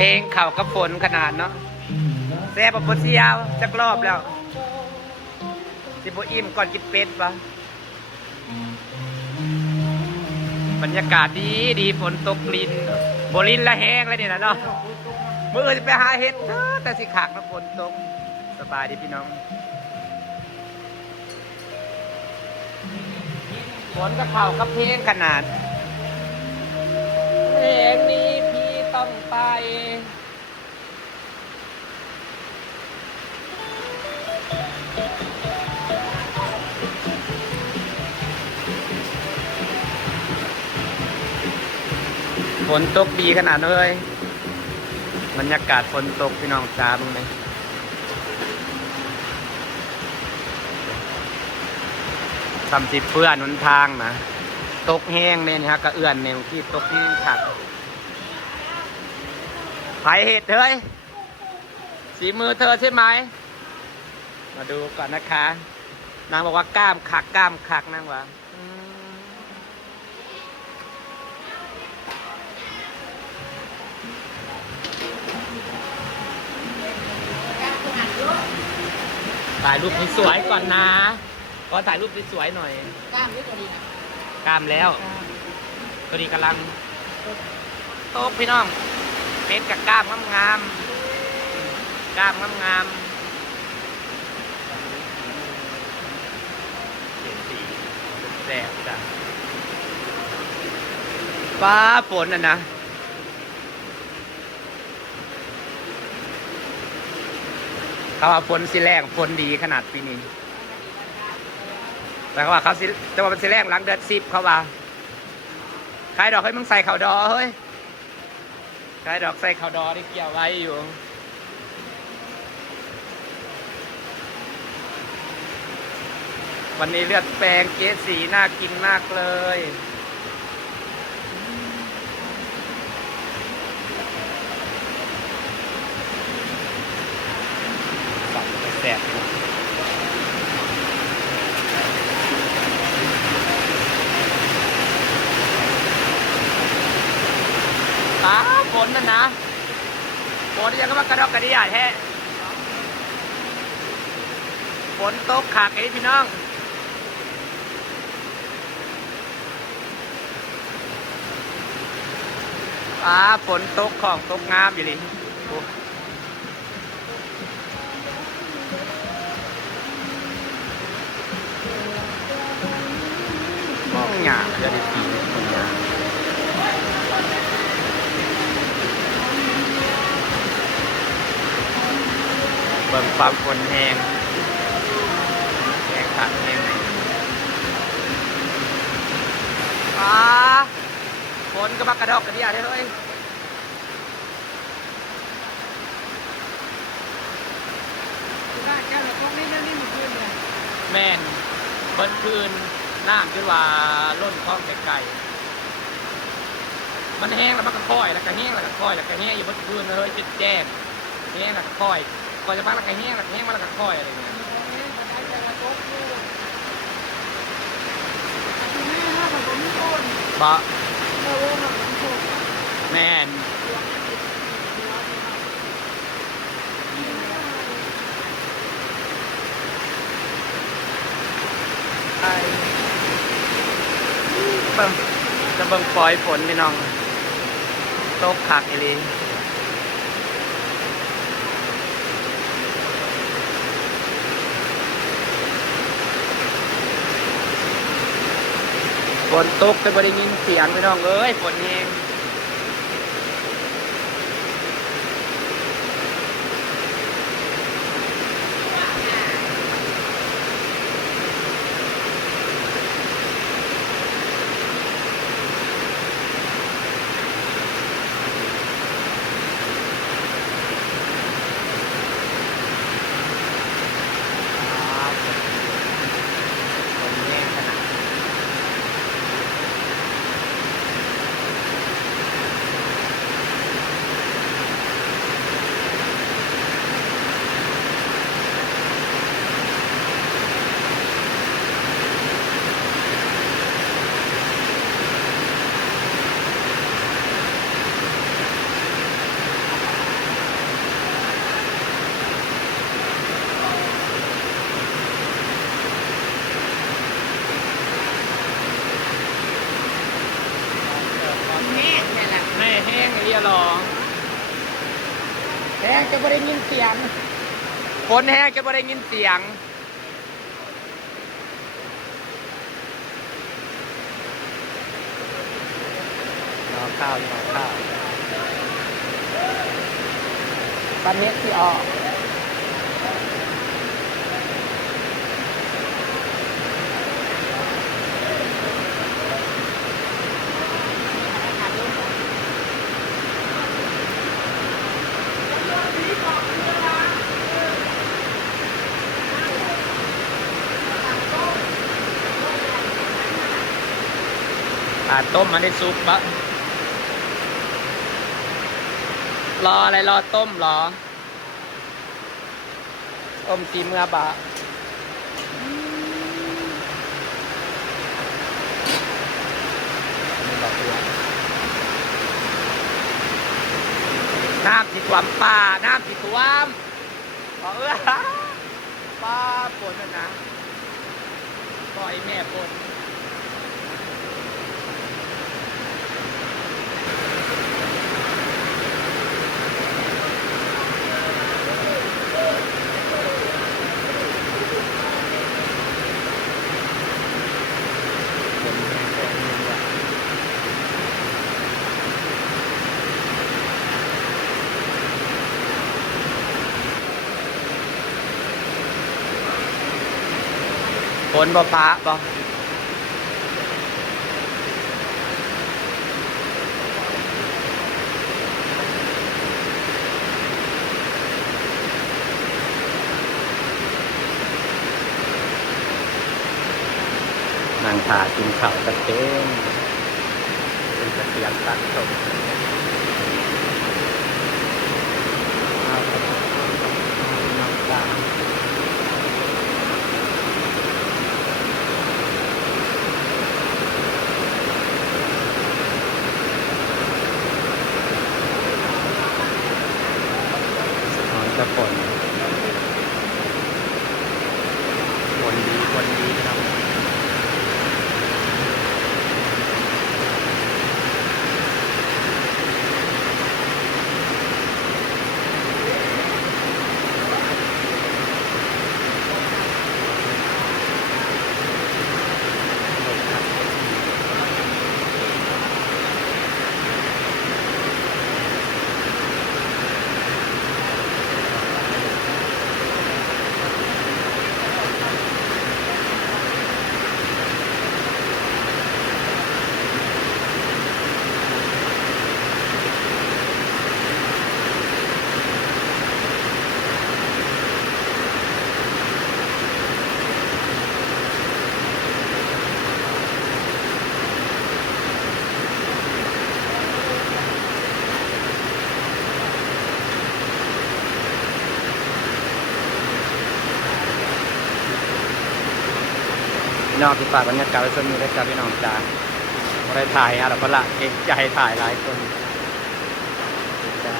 เพลงเข่ากับฝนขนาดเนาะแซ่บปะปนเสียวจักรอบแล้วสิบอิ่มก่อนกินเป็ดปะบรรยากาศดีดีฝนตกลินโบลินละแห้งแล้วนี่นะเนาะมื่อจะไปหาเห็ดแต่สิขากนะฝนตกสบายดีพี่น้องฝนกับเข่ากับเพลงขนาดเพลงนี้พี่ต้องไปฝนตกดีขนาดเลยบรรยากาศฝนตกพี่น้องจ้ามึงเลยทำสิเพื่อนหนทางนะตกแห้งเนี่ยฮะกระเอื้อนเนี่ยที่ตกแห้งขัดไผเหตุเฮ้ยสีมือเธอใช่ไหมมาดูก่อนนะคะนางบอกว่ากล้ามขักนางวะถ่ายรูปสวยๆก่อนนะก็ถ่ายรูปสวยๆหน่อยกล้ามด้วยตัวนี้นะกล้ามแล้วตัวนี้กำลังโต๊ะพี่น้องเป็นกับกล้ามงามๆกล้ามงามๆแสบจ้ะฟ้าฝนน่ะนะเขาว่าฝนสิแรงฝนดีขนาดปีนี้แต่ว่าเขาสิจะว่าเป็นสิแรงหลังเดือน10เขาว่าใครดอกให้มึงใส่ข่าวดอเฮ้ยใครดอกใส่ข่าวดอที่เกี่ยวไว้อยู่วันนี้เลือดแปลงเกสีน่ากินมากเลยแสบฝนนั่นนะฝนยังก็มากระดอกกระดิยาแท้ฝนตกขากไอ้พี่น้องฝนตกของตกงามอยู่นี่มองหยาบจะได้ตีคนหยาบเบิ่งความฝนแห้งขาดแห้งฝนก็มากระดอกกระดิยาได้เลยแม่นเบิ้ลคืนน้ำจนว่าล้นคลองไก่มันแห้งแล้วมันก็ค่อยแล้วก็แห้งแล้วก็ค่อยแล้วก็แห้งอยู่เบิ้ลคืนเลยจุดแจ้งแห้งแล้วก็ค่อยก่อนจะพักแล้วก็แห้งแล้วก็แห้งมาแล้วก็ค่อยอะไรเงี้ยบะแม่นจะเบิ่งปล่อยฝนพี่น้องตกขักอีหลีฝนตกแต่บ่ได้ยินเสียงพี่น้องเอ้ยฝนแห้ง อะหรอแห้งจะไม่ได้ยินเสียงฝนแห้งจะไม่ได้ยินเสียงรอข้าวปันเน็ตที่ออกต้มมันได้ซุปบะรออะไรรอต้มเหรอต้มตีเมื่อบะน้ำสีท่วมป่าน้ำสีท่วมบอกป้าปนนะปล่อยแม่ปนฝนบ่ฟ้าบ่นั่งถ่ากินข้าวตะเต็มเป็นกระเทียมตัดตกจะฝนดีครับพี่น้องที่ฝากบรรยากาศไว้สนุกได้กับพี่น้องจ้าไม่ได้ถ่ายอะไรเพราะละเก่งใจถ่ายหลายคนจ้า